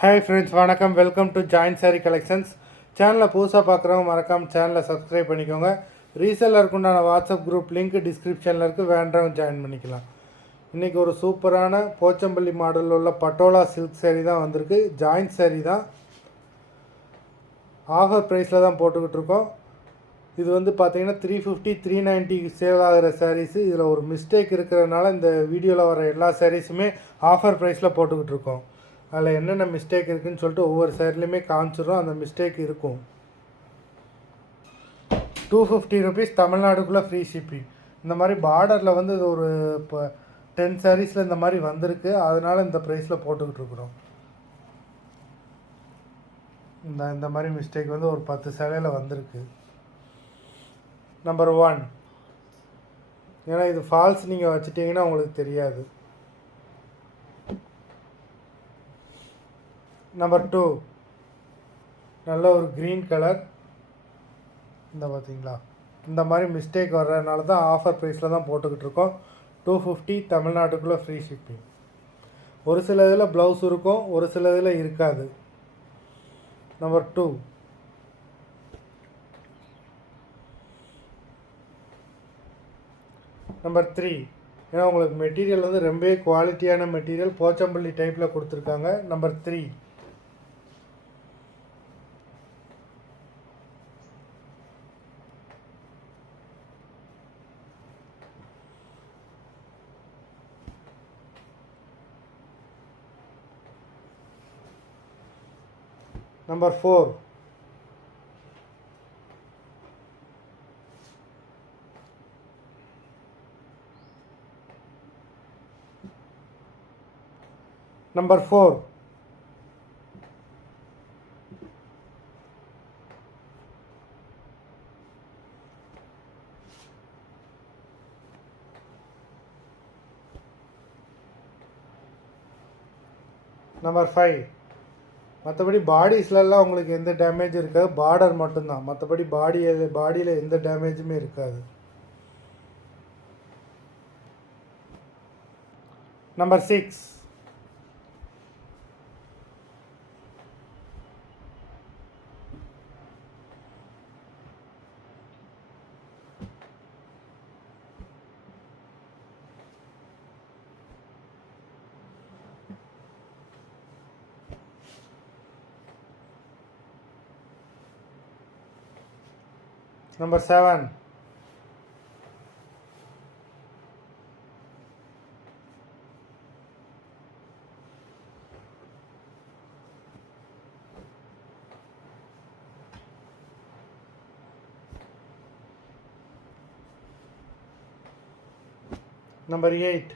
Hi friends, வணக்கம். Welcome to join sorry collections. சேனலை புதுசாக பார்க்குறவங்க மறக்காமல் சேனலை சப்ஸ்கிரைப் பண்ணிக்கோங்க. ரீசெல்லருக்கு உண்டான வாட்ஸ்அப் குரூப் லிங்க் டிஸ்கிரிப்ஷனில் இருக்குது, வேண்டவங்க ஜாயின் பண்ணிக்கலாம். இன்றைக்கி ஒரு சூப்பரான போச்சம்பள்ளி மாடலில் உள்ள பட்டோலா சில்க் சாரீ தான் வந்திருக்கு. ஜாயின் சாரீ தான், ஆஃபர் ப்ரைஸில் தான் போட்டுக்கிட்டு இருக்கோம். இது வந்து பார்த்தீங்கன்னா 350 390 சேல் ஆகிற சாரீஸு. இதில் ஒரு மிஸ்டேக் இருக்கிறதுனால இந்த வீடியோவில் வர எல்லா சாரீஸுமே ஆஃபர் ப்ரைஸில் போட்டுக்கிட்டு இருக்கோம். அதில் என்னென்ன மிஸ்டேக் இருக்குதுன்னு சொல்லிட்டு ஒவ்வொரு சைட்லேயுமே காமிச்சிடும். அந்த மிஸ்டேக் இருக்கும். 250 ருபீஸ், தமிழ்நாடுக்குள்ளே ஃப்ரீ ஷிப்பிங். இந்த மாதிரி பார்டரில் வந்து இது ஒரு இப்போ 10 சாரீஸில் இந்த மாதிரி வந்திருக்கு, அதனால் இந்த ப்ரைஸில் போட்டுக்கிட்டு இருக்கிறோம். இந்த மாதிரி மிஸ்டேக் வந்து ஒரு 10 சேலையில் வந்திருக்கு. நம்பர் 1, ஏன்னா இது ஃபால்ஸ் நீங்கள் வச்சுட்டிங்கன்னா உங்களுக்கு தெரியாது. நம்பர் 2, நல்ல ஒரு க்ரீன் கலர். இந்த பார்த்தீங்களா, இந்த மாதிரி மிஸ்டேக் வர்றதுனால தான் ஆஃபர் ப்ரைஸில் தான் போட்டுக்கிட்டு இருக்கோம். 250, தமிழ்நாட்டுக்குள்ளே ஃப்ரீ ஷிப்பிங். ஒரு சில இதில் ப்ளவுஸ் இருக்கும், ஒரு சில இதில் இருக்காது. நம்பர் 2, நம்பர் 3, ஏன்னா உங்களுக்கு மெட்டீரியல் வந்து ரொம்பவே குவாலிட்டியான மெட்டீரியல், போச்சம்பள்ளி டைப்பில் கொடுத்துருக்காங்க. நம்பர் 3, நம்பர் 4, நம்பர் 4, நம்பர் 5. மற்றபடி பாடிஸ்லலாம் உங்களுக்கு எந்த டேமேஜ் இருக்காது, பார்டர் மட்டும்தான். மற்றபடி பாடியில் எந்த டேமேஜுமே இருக்காது. நம்பர் 6, நம்பர் 7, நம்பர் 8,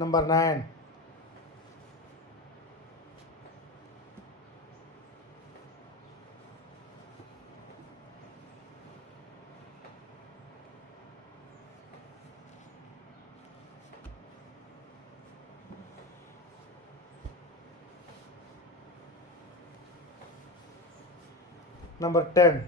நம்பர் 9, நம்பர் 10,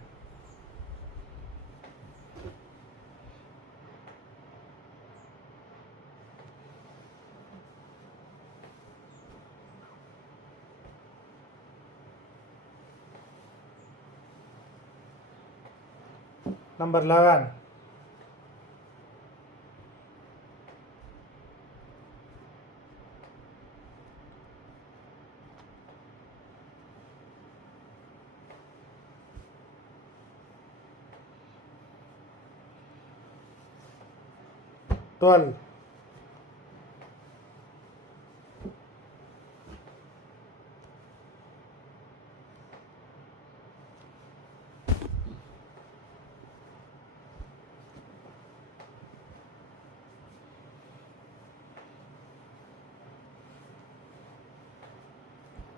நம்பர் 11, டுவெல்,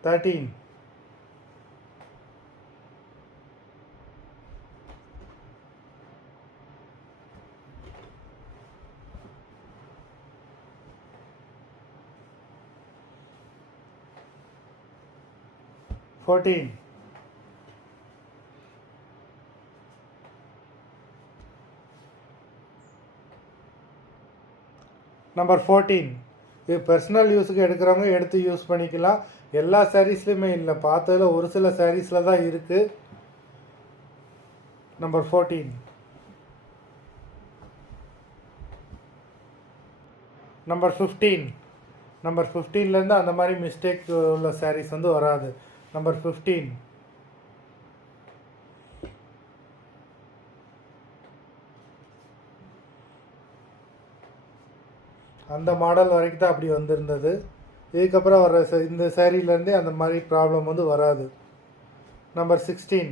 13, 14, நம்பர் 14. இது பர்சனல் யூஸுக்கு எடுக்கிறவங்க எடுத்து யூஸ் பண்ணிக்கலாம். எல்லா சாரீஸ்லையுமே இல்லை, பார்த்ததில் ஒரு சில சாரீஸில் தான் இருக்குது. நம்பர் 14. நம்பர் 15. நம்பர் 15லேருந்து அந்த மாதிரி மிஸ்டேக் உள்ள சாரீஸ் வந்து வராது. நம்பர் 15. அந்த மாடல் வரைக்கும் தான் அப்படி வந்திருந்தது. இதுக்கப்புறம் வர இந்த சேரீலேருந்தே அந்த மாதிரி ப்ராப்ளம் வந்து வராது. நம்பர் 16.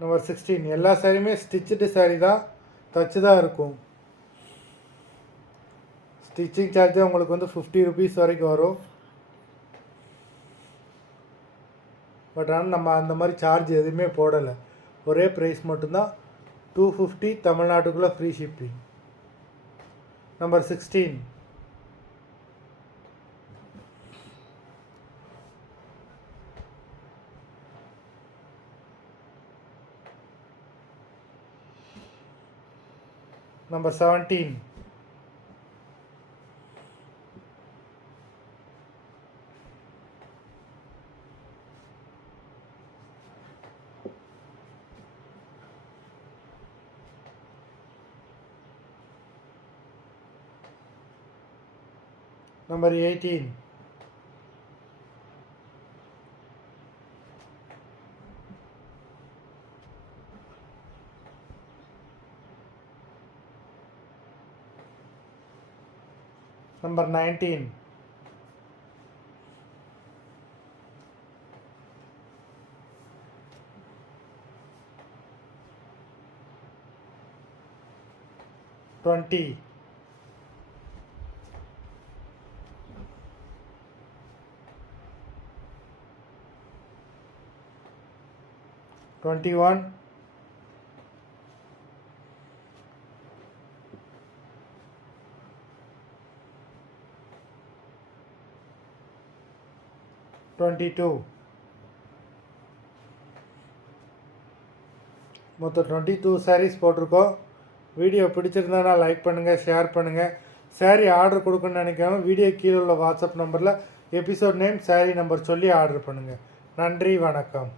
நம்பர் 16. எல்லா சாரியுமே ஸ்டிச்சுடு சாரீ தான், தச்சு தான் இருக்கும். ஸ்டிச்சிங் சார்ஜ் உங்களுக்கு வந்து 50 rupees வரைக்கும் வரும். பட் ஆனால் நம்ம அந்த மாதிரி சார்ஜ் எதுவுமே போடலை. ஒரே ப்ரைஸ் மட்டும்தான், 250 தமிழ்நாட்டுக்குள்ளே ஃப்ரீ ஷிப்பிங். நம்பர் 16. நம்பர் 17. நம்பர் 18. நம்பர் 19. டுவெண்ட்டி. 21. 22. மொத்தம் 22 சாரீஸ் போட்டிருக்கோம். வீடியோ பிடிச்சிருந்தா லைக் பண்ணுங்கள், ஷேர் பண்ணுங்கள். சாரீ ஆர்டர் கொடுக்கணும்னு நினைக்காம வீடியோ கீழே உள்ள வாட்ஸ்அப் நம்பரில் எபிசோட் நேம், சாரீ நம்பர் சொல்லி ஆர்டர் பண்ணுங்கள். நன்றி, வணக்கம்.